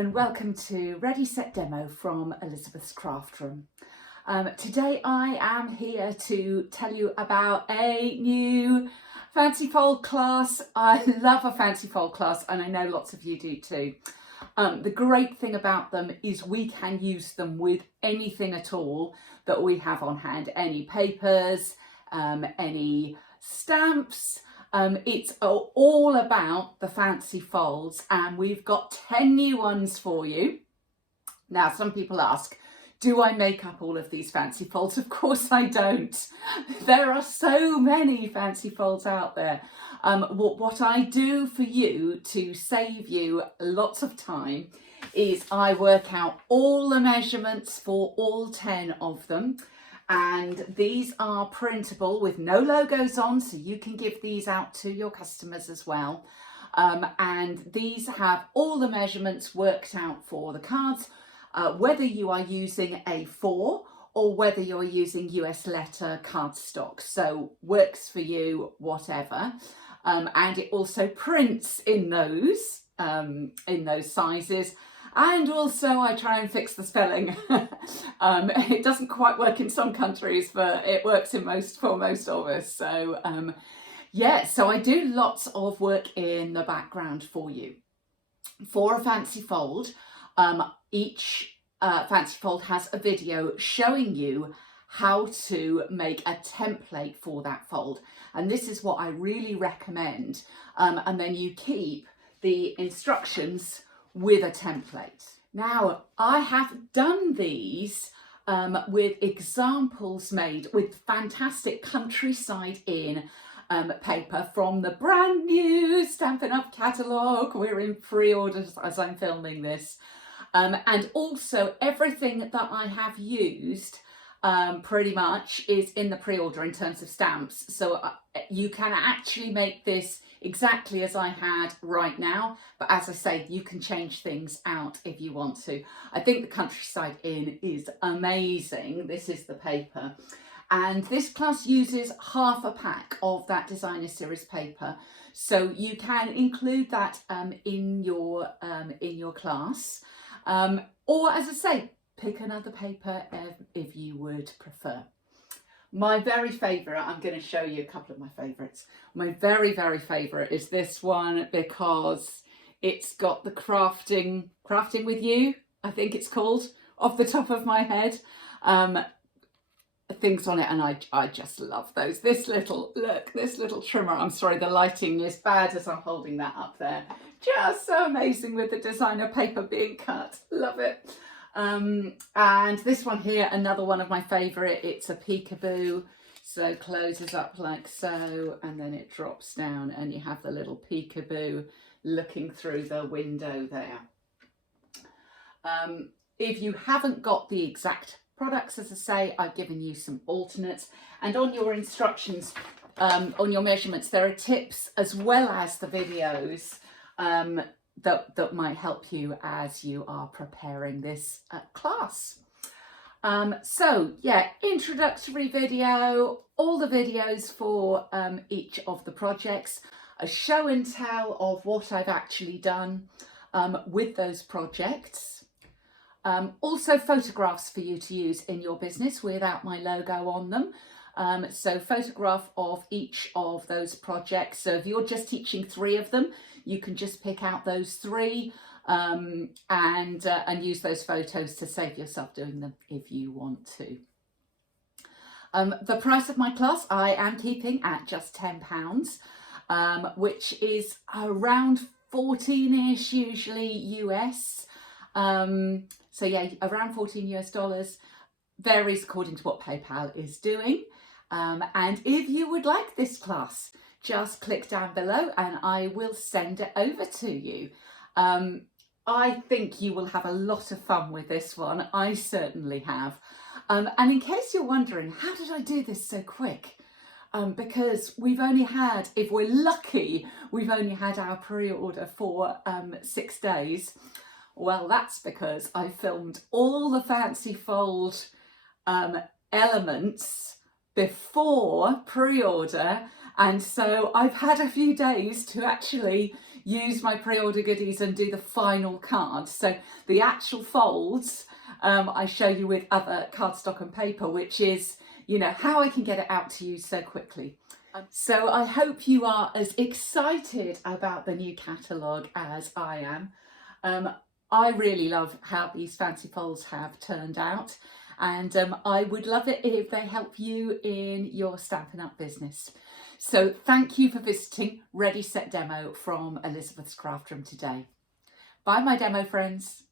and welcome to Ready Set Demo from Elizabeth's Craft Room. Today I am here to tell you about a new fancy fold class. I love a fancy fold class and I know lots of you do too. The great thing about them is we can use them with anything at all that we have on hand, any papers, any stamps. It's all about the fancy folds, and we've got 10 new ones for you. Now, some people ask, do I make up all of these fancy folds? Of course I don't. There are so many fancy folds out there. What I do for you to save you lots of time is I work out all the measurements for all 10 of them. And these are printable with no logos on, so you can give these out to your customers as well. And these have all the measurements worked out for the cards, whether you are using A4 or whether you're using US letter cardstock. So works for you, whatever. And it also prints in those sizes. And also I try and fix the spelling. It doesn't quite work in some countries, but it works in for most of us. So yeah, so I do lots of work in the background for you. For a fancy fold, each fancy fold has a video showing you how to make a template for that fold. And this is what I really recommend. And then you keep the instructions with a template. Now, I have done these with examples made with fantastic Countryside Inn paper from the brand new Stampin' Up catalogue. We're in pre-order as I'm filming this. And also everything that I have used pretty much is in the pre-order in terms of stamps. So you can actually make this exactly as I had right now, but as I say, you can change things out if you want to. I think the Countryside Inn is amazing. This is the paper, and this class uses half a pack of that designer series paper, so you can include that in your class, or as I say, pick another paper if you would prefer. My very favourite, I'm going to show you a couple of my favourites. My very, very favourite is this one because it's got the crafting with you, I think it's called, off the top of my head, things on it, and I just love those. This little trimmer, I'm sorry, the lighting is bad as I'm holding that up there. Just so amazing with the designer paper being cut. Love it. And this one here, another one of my favourite, it's a peekaboo, so closes up like so, and then it drops down and you have the little peekaboo looking through the window there. If you haven't got the exact products, as I say, I've given you some alternates, and on your instructions, on your measurements, there are tips as well as the videos that might help you as you are preparing this class. So yeah, introductory video, all the videos for each of the projects, a show and tell of what I've actually done with those projects. Also photographs for you to use in your business without my logo on them. So photograph of each of those projects. So if you're just teaching 3 of them, you can just pick out those 3 and use those photos to save yourself doing them if you want to. The price of my class I am keeping at just £10, which is around 14-ish usually US. So yeah, around 14 US dollars. Varies according to what PayPal is doing. And if you would like this class, just click down below and I will send it over to you. I think you will have a lot of fun with this one. I certainly have. And in case you're wondering, how did I do this so quick? Because we've only had, if we're lucky, we've only had our pre-order for 6 days. Well, that's because I filmed all the fancy fold elements before pre-order, and so I've had a few days to actually use my pre-order goodies and do the final card. So the actual folds I show you with other cardstock and paper, which is, you know, how I can get it out to you so quickly. So I hope you are as excited about the new catalogue as I am. I really love how these fancy folds have turned out, and I would love it if they help you in your Stampin' Up business. So thank you for visiting Ready Set Demo from Elizabeth's Craft Room today. Bye my demo friends.